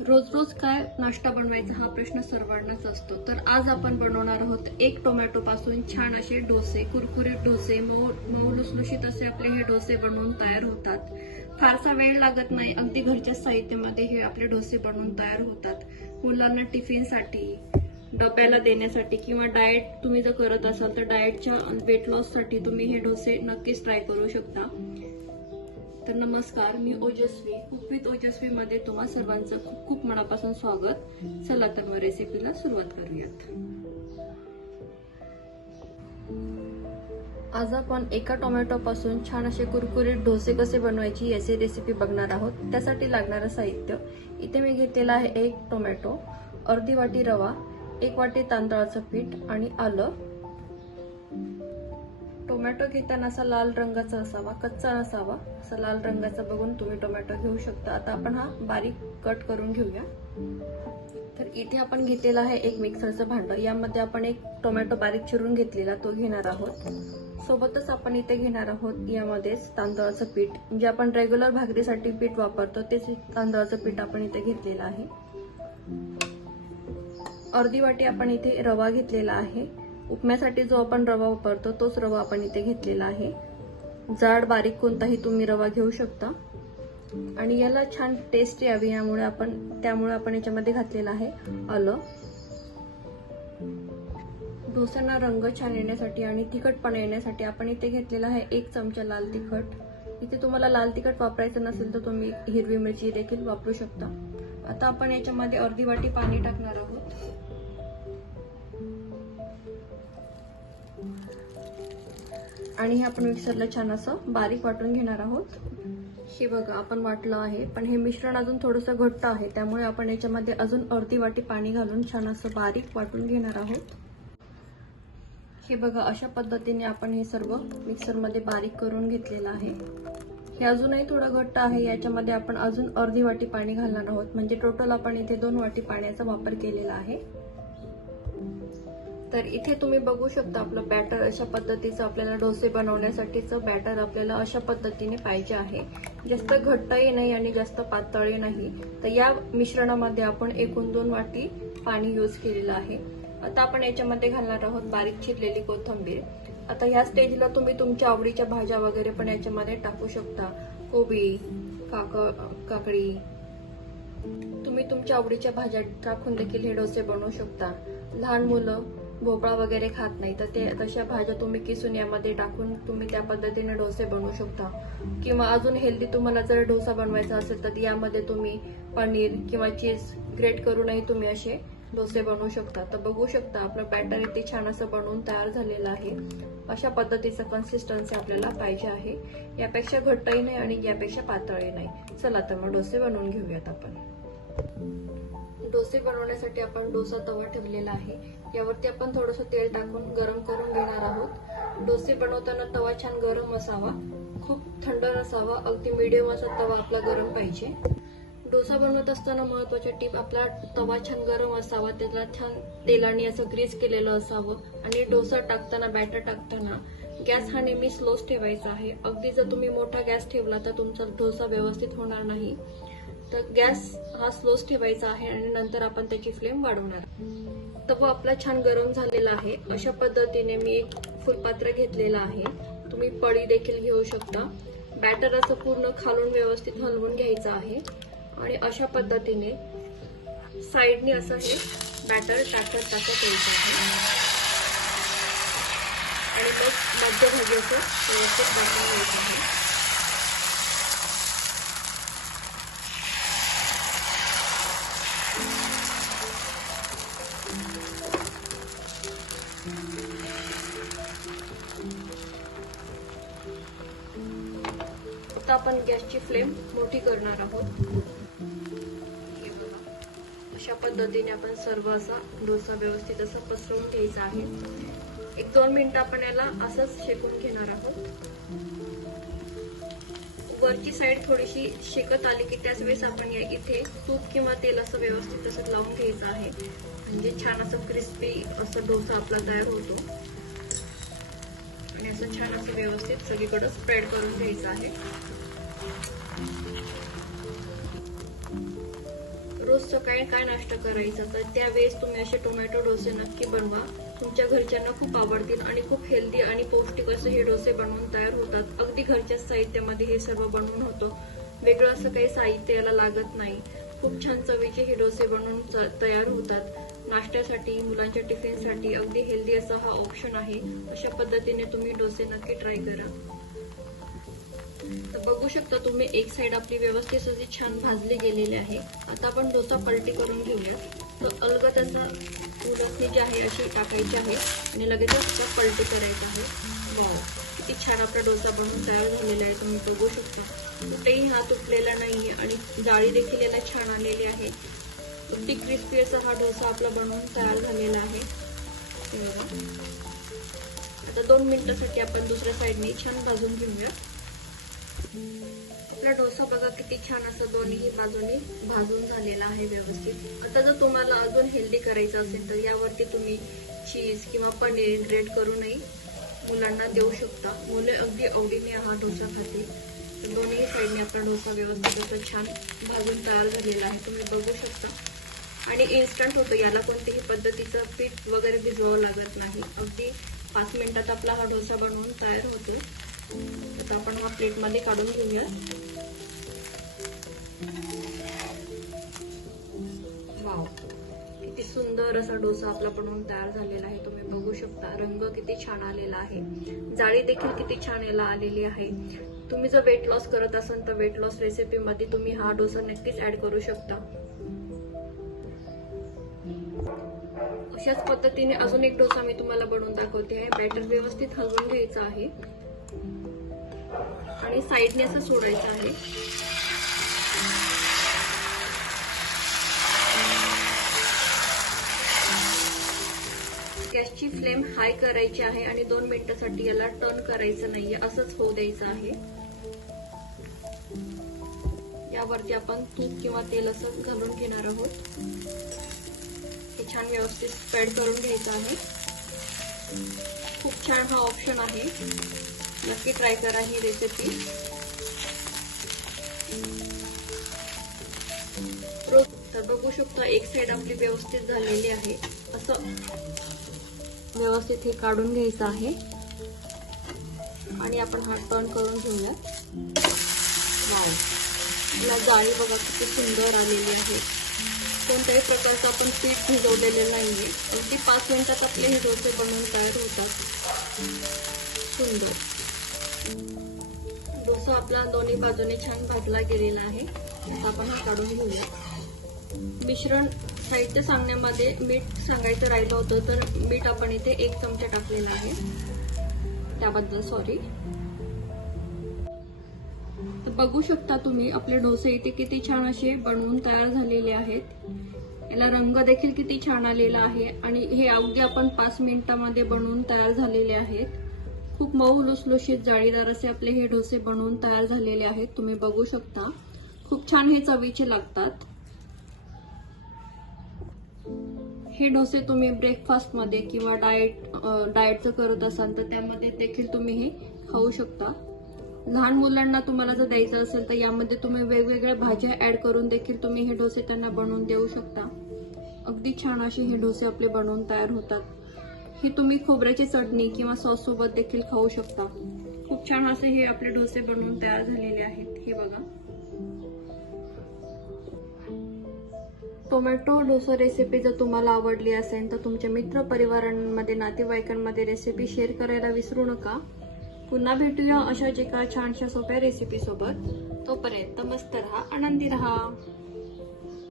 रोज रोज काय नाश्ता बनवायचा हा प्रश्न सर्वांनाच असतो। तर आज आपण बनवणार आहोत एक टोमॅटो पासून छान असे डोसे, कुरकुरीत डोसे, मऊ लुसलुशीत असे आपले हे डोसे बनवून तयार होतात। फारसा वेळ लागत नाही, अगदी घरच्या साहित्यामध्ये हे आपले डोसे बनवून तयार होतात। मुलांना टिफिनसाठी, डब्याला देण्यासाठी किंवा डाएट तुम्ही जर करत असाल तर डाएटच्या वेट लॉस साठी तुम्ही हे डोसे नक्कीच ट्राय करू शकता। तर नमस्कार, मी ओजस्वी, कुक विथ ओजस्वी मध्ये तुम्हा सर्वांचं खूप खूप मनापासून स्वागत। चला तर मग रेसिपीला सुरुवात करूयात। आज आपण एका टोमॅटो पासून छान असे कुरकुरीत डोसे कसे बनवायची याची रेसिपी बघणार आहोत। त्यासाठी लागणारं साहित्य इथे मी घेतलेलं आहे एक टोमॅटो, अर्धी वाटी रवा, एक वाटी तांदळाचं पीठ आणि आलं। टोमॅटो घेताना असा लाल रंगाचा असावा, कच्चा नसावा। असा लाल रंगाचा बघून तुम्ही टोमॅटो घेऊ शकता। आता आपण हा बारीक कट करून घेऊया। तर इथे आपण घेतलेला आहे एक मिक्सरचं भांडं, यामध्ये आपण एक टोमॅटो बारीक चिरून घेतलेला तो घेणार आहोत। सोबतच आपण इथे घेणार आहोत यामध्येच तांदळाचं पीठ, जे आपण रेग्युलर भाकरीसाठी पीठ वापरतो तेच तांदळाचं पीठ आपण इथे घेतलेलं आहे। अर्धी वाटी आपण इथे रवा घेतलेला आहे। उपम्यासाठी जो आपण रवा वापरतो तोच रवा आपण इथे घेतलेला आहे। जाड बारीक कोणताही तुम्ही रवा घेऊ शकता आणि याला छान टेस्ट यावी त्यामुळे आपण याच्यामध्ये घातलेला आहे आलं। डोस्यांना रंग छान येण्यासाठी आणि तिखटपणा येण्यासाठी आपण इथे घेतलेला आहे एक चमचा लाल तिखट। इथे तुम्हाला लाल तिखट वापरायचं नसेल तर तुम्ही हिरवी मिरची देखील वापरू शकता। आता आपण याच्यामध्ये अर्धी वाटी पाणी टाकणार आहोत आणि हे आपण मिक्सरला छान असं बारीक वाटून घेणार आहोत। हे बघा आपण वाटलं आहे, पण हे मिश्रण अजून थोडंसं घट्ट आहे, त्यामुळे आपण याच्यामध्ये अजून अर्धी वाटी पाणी घालून छान असं बारीक वाटून घेणार आहोत। हे बघा अशा पद्धतीने आपण हे सर्व मिक्सरमध्ये बारीक करून घेतलेलं आहे। हे अजूनही थोडं घट्ट आहे, याच्यामध्ये आपण अजून अर्धी वाटी पाणी घालणार आहोत, म्हणजे टोटल आपण इथे 2 वाटी पाण्याचा वापर केलेला आहे। तर इथे तुम्ही बघू शकता आपलं बॅटर अशा पद्धतीचं आपल्याला डोसे बनवण्यासाठीचं बॅटर आपल्याला अशा पद्धतीने पाहिजे आहे। जास्त घट्टही नाही आणि जास्त पातळही नाही। तर या मिश्रणामध्ये आपण एकूण 2 वाटी पाणी यूज केलेलं आहे। आता आपण याच्यामध्ये घालणार आहोत बारीक चिरलेली कोथिंबीर। आता ह्या स्टेजला तुम्ही तुमच्या आवडीच्या भाज्या वगैरे पण याच्यामध्ये टाकू शकता। कोबी, काकडी, तुम्ही तुमच्या आवडीच्या भाज्या टाकून देखील हे डोसे बनवू शकता। लहान मुलं भोपळा वगैरे खात नाही तर तशा भाज्या तुम्ही किसून यामध्ये टाकून तुम्ही त्या पद्धतीने डोसे बनवू शकता। किंवा अजून हेल्दी तुम्हाला जर डोसा बनवायचा असेल तर यामध्ये तुम्ही पनीर किंवा चीज ग्रेट करूनही तुम्ही असे डोसे बनवू शकता। तर बघू शकता आपलं बॅटर इथे छान असं बनवून तयार झालेलं आहे। अशा पद्धतीचं कन्सिस्टन्सी आपल्याला पाहिजे आहे, यापेक्षा घट्टही नाही आणि यापेक्षा पातळही नाही। चला तर मग डोसे बनवून घेऊयात आपण। डोसे बनवण्यासाठी आपण डोसा तवा ठेवलेला आहे, यावरती आपण थोडंसं तेल टाकून गरम करून घेणार आहोत। डोसे बनवताना तवा छान गरम असावा, खूप थंड नसावा, अगदी मीडियम असा तवा आपला गरम पाहिजे। डोसा बनवत असताना महत्वाची टीप, आपला तवा छान गरम असावा, त्याला छान तेलाने असं ग्रीस केलेलं असावं आणि डोसा टाकताना बॅटर टाकताना गॅस हा नेहमी स्लोच ठेवायचा आहे। अगदी जर तुम्ही मोठा गॅस ठेवला तर तुमचा डोसा व्यवस्थित होणार नाही। तर गॅस हा स्लोच ठेवायचा आहे आणि नंतर आपण त्याची फ्लेम वाढवणार। तवा आपला छान गरम झालेला आहे। अशा पद्धतीने मी एक फुलपात्र घेतलेला आहे, तुम्ही पळी देखील घेऊ शकता। बॅटर असं पूर्ण खालून व्यवस्थित हलवून घ्यायचं आहे आणि अशा पद्धतीने साईडने असं हे बॅटर टाकत यायचं आहे आणि मग मध्यभागी असं व्यवस्थित बनवून घ्यायचं आहे। आता आपण गॅसची फ्लेम मोठी करणार आहोत। हे बघा अशा पद्धतीने आपण सर्व असा डोसा व्यवस्थित असं पसरवून घ्यायचा आहे। 1-2 मिनिटं आपण याला असंच शेकून घेणार आहोत। वरची साईड थोडीशी शेकत आली की त्याच वेळेस आपण इथे तूप किंवा तेल असं व्यवस्थित असं लावून घ्यायचं आहे, म्हणजे छान असं क्रिस्पी असं डोसा आपला तयार होतो आणि असं छान असं व्यवस्थित सगळीकडे स्प्रेड करून घ्यायचं आहे। रोज सकाळी काय नाश्ता करायचा, तर त्यावेळेस तुम्ही असे टोमॅटो डोसे नक्की बनवा. तुमच्या घरच्यांना खूप आवडतील आणि खूप हेल्दी आणि पौष्टिक असे हे डोसे बनवून तयार होतात. अगदी घरच्याच साहित्यामध्ये हे सर्व बनवून होतं. वेगळं असं काही साहित्य याला लागत नाही. खूप छान चवीचे हे डोसे बनवून तयार होतात. नाश्त्यासाठी, मुलांच्या टिफिनसाठी अगदी हेल्दी असा हा ऑप्शन आहे. अशा पद्धतीने तुम्ही डोसे नक्की ट्राय करा. तर बघू शकता तुम्ही, एक साइड आपली व्यवस्थित अशी छान भाजली गेलेली आहे. आता आपण डोसा पलटी करून घेऊया. तर अलगद असा उलटणी जी आहे अशी टाकायची आहे आणि लगेच पलटी करायची आहे. वाव, किती छान आपला डोसा बनवून तयार झालेला आहे. तुम्ही बघू शकता कुठेही हा तुटलेला नाहीये आणि जाळी देखील याला छान आलेली आहे. अगदी क्रिस्पी असा हा डोसा आपला बनवून तयार झालेला आहे. आता 2 मिनिटांसाठी आपण दुसऱ्या साईडने छान भाजून घेऊया. आपला डोसा बघा किती छान असं दोन्ही बाजूने भाजून झालेला आहे व्यवस्थित. आता जर तुम्हाला अजून हेल्दी करायचं असेल तर यावरती तुम्ही चीज किंवा पनीर ग्रेट करूनही मुलांना देऊ शकता. मुले अगदी आवडीने हा डोसा खाते. तर दोन्ही साईडने आपला डोसा व्यवस्थित असं छान भाजून तयार झालेला आहे. तुम्ही बघू शकता आणि इन्स्टंट होतं. याला कोणत्याही पद्धतीचं पीठ वगैरे भिजवावं लागत नाही. अगदी 5 मिनिटात आपला हा डोसा बनवून तयार होतो. आता आपण हा प्लेटमध्ये काढून घेऊया. वाव, किती सुंदर असा डोसा आपला बनवून तयार झालेला आहे. तुम्ही बघू शकता रंग किती छान आलेला आहे. जाळी देखील किती छान याला आलेली आहे. तुम्ही जर वेट लॉस करत असाल तर वेट लॉस रेसिपीमध्ये तुम्ही हा डोसा नक्कीच ऍड करू शकता. अशाच पद्धतीने अजून एक डोसा मी तुम्हाला बनवून दाखवते आहे. बॅटर व्यवस्थित हलवून घ्यायचं आहे आणि साईडने असं सोडायचं आहे. गॅसची फ्लेम हाय करायची आहे आणि 2 मिनिटांसाठी याला टर्न करायचं नाहीये, असंच होऊ द्यायचं आहे. यावरती आपण तूप किंवा तेल असं घालून घेणार आहोत. हे छान व्यवस्थित स्प्रेड करून घ्यायचं आहे. खूप छान हा ऑप्शन आहे. नक्की ट्राय करा ही रेसिपी. तर बघू शकता एक साइड आपली व्यवस्थित झालेली आहे. असं व्यवस्थित हे काढून घ्यायचं आहे आणि आपण हा टर्न करून घेऊया. वाव, या जाळी बघा किती सुंदर आलेली आहे. कोणत्याही प्रकारचं आपण पीठ भिजवलेलं नाहीये. अगदी 5 मिनिटात आपले हे डोसे बनवून तयार होतात. सुंदर डोसा आपला दोन्ही बाजूने छान भाजला गेलेला आहे. आता आपण हे काढून घेऊया. मिश्रण साहित्य सांगण्यामध्ये मीठ सांगायचं राहिलं होतं, तर मीठ आपण इथे 1 चमचा टाकलेला आहे, त्याबद्दल सॉरी. तर बघू शकता तुम्ही आपले डोसे इथे किती छान असे बनवून तयार झालेले आहेत. याला रंग देखील किती छान आलेला आहे आणि हे अगदी आपण 5 मिनिटांमध्ये बनवून तयार झालेले आहेत. खूप मऊ लुसलुशीत जाळीदार असे आपले हे डोसे बनवून तयार झालेले आहेत. तुम्ही बघू शकता खूप छान हे चवीचे लागतात. हे डोसे तुम्ही ब्रेकफास्ट मध्ये किंवा डाएटचं करत असाल तर त्यामध्ये देखील तुम्ही हे खाऊ शकता. लहान मुलांना तुम्हाला जर द्यायचं असेल तर यामध्ये तुम्ही वेगवेगळ्या भाज्या ऍड करून देखील तुम्ही हे डोसे त्यांना बनवून देऊ शकता. अगदी छान असे हे डोसे आपले बनवून तयार होतात. हे तुम्ही खोबऱ्याची चटणी किंवा सॉस सोबत देखील खाऊ शकता. खूप छान असे हे आपले डोसे बनवून तयार झालेले आहेत. हे बघा, टोमॅटो डोसा रेसिपी जर तुम्हाला आवडली असेल तर तुमच्या मित्र परिवारांमध्ये, नातेवाईकांमध्ये रेसिपी शेअर करायला विसरू नका. पुन्हा भेटूया अशाच एका छानशा सोप्या रेसिपी सोबत. तोपर्यंत मस्त रहा, आनंदी रहा.